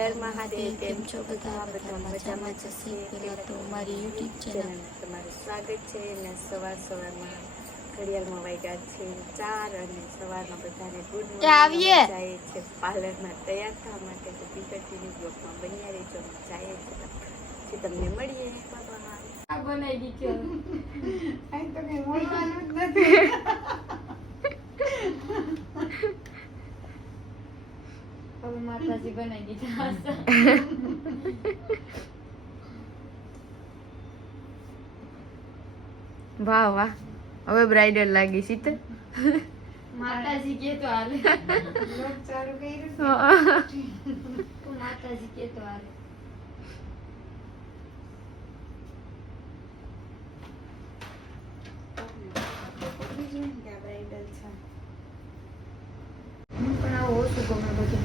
હર મહાદેવ કેમ છો બધા? બધા મજામાં જશે પહેલા તો મારી યુટ્યુબ ચેનલ તમારું સ્વાગત છે અને સવાર સવારમાં ઘડિયાળમાં વાગ્યા છે ચાર અને સવારમાં બધાને ગુડ મોર્નિંગ. જાય છે પાર્લરમાં તૈયાર થવા માટે તો બી કન્ટિન્યુ બ્લોગમાં બન્યા રહેજો જાય છે પછી તમને મળીએ. બાબા આ બનાવી દીધો. તો કઈ મળવાનું જ નથી. હવે માતાજી બનાવી દીધા વાહ વાહ હવે બ્રાઇડલ લાગી શીત માતાજી કે તો હાલે બ્લોગ ચાલુ કર્યું છે. માતાજી કે તો હાલે ખબર જ નહીં કે આ bridal છે. હું પણ આવું ઓછું ગમે બધું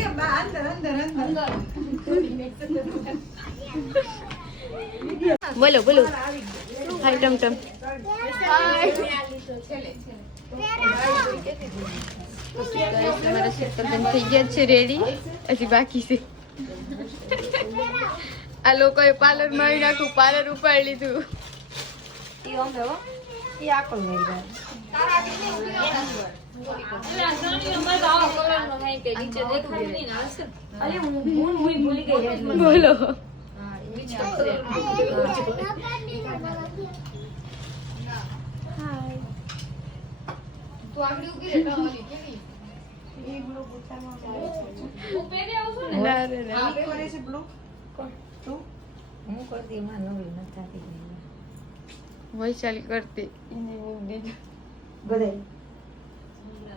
એ બા, અંદર, અંદર, અંદર. બોલો બોલો. હાય ટમ ટમ. મારા થઈ ગયા છે રેડી. હજી બાકી છે. આ લોકોએ પાર્લરમાં નાખ્યું પાર્લર ઉપાડી લીધું. એ કરે છે. ના રે ના. આ કરે છે blue? તું? વૈશાલી કરતી એને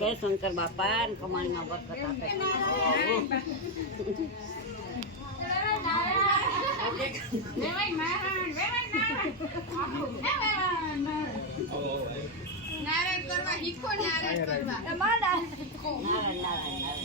કરે રાખે શંકર બાપા ને કમાણીમાં બરકત આપે નારાયણ નારાયણ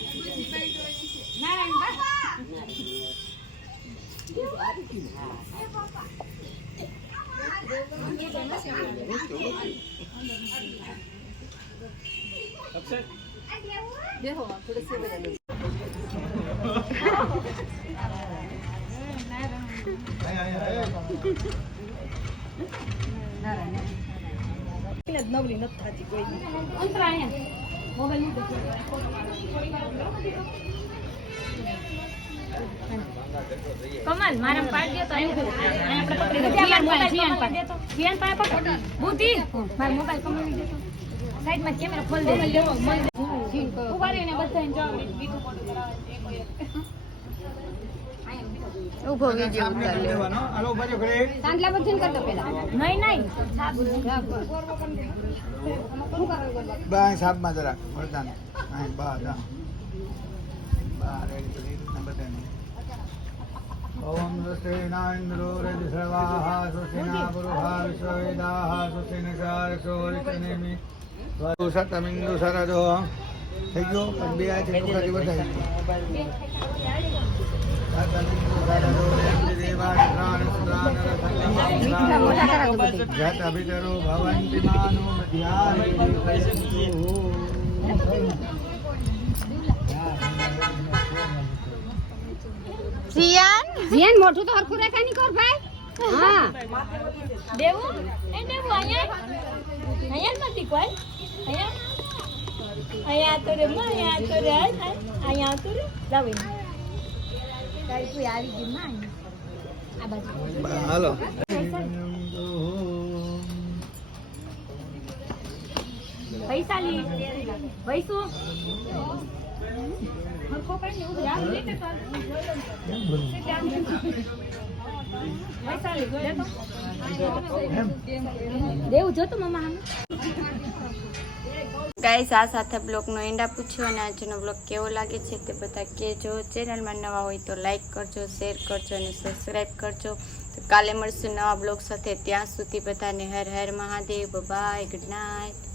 કમલ મારા પાડ દે તો અહીંયા આપણે પકડી દે જીયાન પાસે જીયાન પાસે જીયાન પાસે પકડ. બુદ્ધિ. મારા મોબાઈલ કમલ દે તો સાઈડમાં કેમેરો ખોલ દે ઊભા રહીને બધાને જો બીજું ફોટો કરાવે એક. ઊભો વીડિયો ઉતાર નહીં નહીં બાય સાહેબમાં જરા વરદાન હા બા જા બા રેડી કરી બધાને ઓમ શ્રીનાઇન્દ્રો રજસવાહ સુસિના પુરુષા વિશ્વવેદાહ સુસિન સારસો રિતનેમિ સતમિંદુ સરદો થઈ ગયો પણ બે આ છે વધારી જીયાન તો હરખું રેખા નહીં કર ભાઈ. હા. દેવું? એ દેવું અહીંયા? અહીંયા નથી કોઈ? અહીંયા? અહીંયા તો રે માં અહીંયા તો રે. અહીંયા તો રે જાવ તારી કોઈ આવી ગઈ માં આ બાજુ. હાલો. વૈશાલી વૈસુ હરખો ઊભી. દેવું જોતું મમ્મા ગાઈઝ આ સાથે બ્લોગનો એન્ડ આપું છું અને આજનો બ્લોગ કેવો લાગે છે તે બધા કહેજો. ચેનલમાં નવા હોય તો લાઈક કરજો શેર કરજો અને સબસ્ક્રાઈબ કરજો. તો કાલે મળશું નવા બ્લોગ સાથે. ત્યાં સુધી બધાને Har Har Mahadev. Bye good night